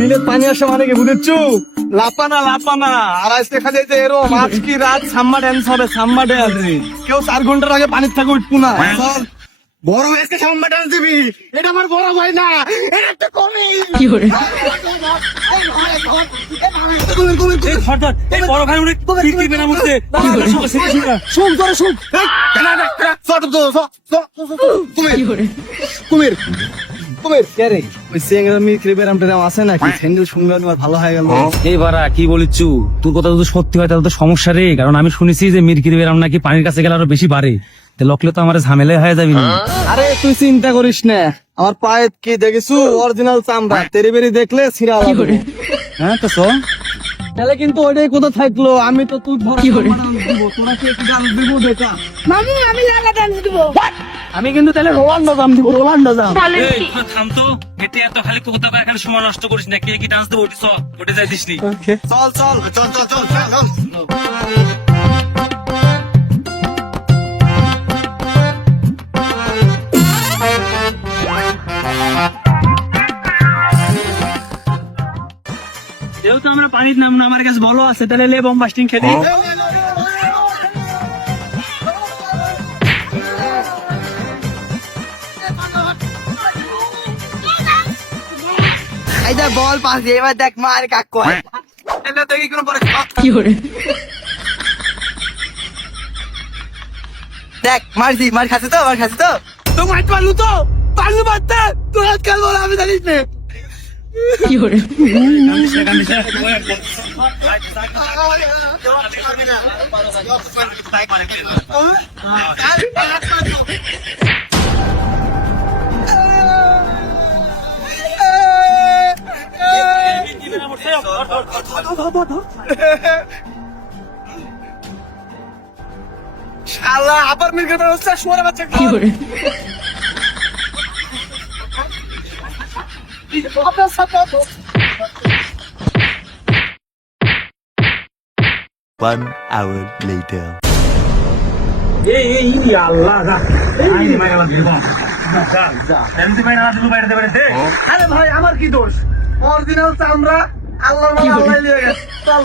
বিলেত পানি আসে মানে কি বুঝেছু? লাপানা লাপানা। আর আজকে খালি যে এরো মাছ কি রাত সাম্মা ড্যান্স হবে সাম্মা ড্যান্স কেউ চার ঘণ্টার আগে পানির থেকে উঠবো না। বড় আজকে সাম্মা ড্যান্স দিবি। এটা আমার বড় ভাই না। এটা একটা কমি। কি করে কুমির কুমির। ওই আছে নাকি? স্যান্ডেল শুনলে ভালো হয়ে গেল। এই বারা কি বলিচ্ছু? তোর কথা যদি সত্যি হয় তাহলে তো সমস্যা রে। কারণ আমি শুনেছি যে মিরকির বেরাম নাকি পানির কাছে গেলে আরও বেশি বাড়ে। লকলে তো আমার হয়ে যাবি আরে তুই চিন্তা করিস না। আমার পায়ে কি দেখিসু অরিজিনাল চামড়া। তেরি বেরি দেখলে ছিড়া হ্যাঁ তো শোন। তাহলে কিন্তু কোথা থাকল। আমি তো তুই ভরা কি করে? তোরা কি একটু গান দিব বেটা মামু আমি লালা ডান্স দিব। আমি কিন্তু তাহলে রোলান্ডো জাম দিব রোলান্ডো জাম থাম তো এতে এত খালি কথা কয়ে খালি সময় নষ্ট করিস না কে কি ডান্স দেবো ওটি সব ওটি যাই দিস নি চল চল চল চল চল চল চল যেহেতু আমরা পানির নাম না আমার কাছে বলো আছে তাহলে লে বম বাস্টিং খেলি এই বল পাস এবার দেখ মার কাক কয় এটা দেখি কোন পরে কি করে দেখ মারছি মার খাচ্ছে তো মার খাচ্ছে তো তো মাইট পারলু তো পারলু মারতে তুই আজকাল বল আমি জানিস না কি করে শালা আবার মির্গের ব্যবস্থা শুয়ার বাচ্চা কি করে? One hour later. এই এই ই আল্লাহ যা। আই মাইরা দিব। যা যা। এমনি মাইরা দিলু বাইরে দে বাইরে দে। আরে ভাই আমার কি দোষ? অরিজিনাল চামড়া আল্লাহ? আল্লাহ চল।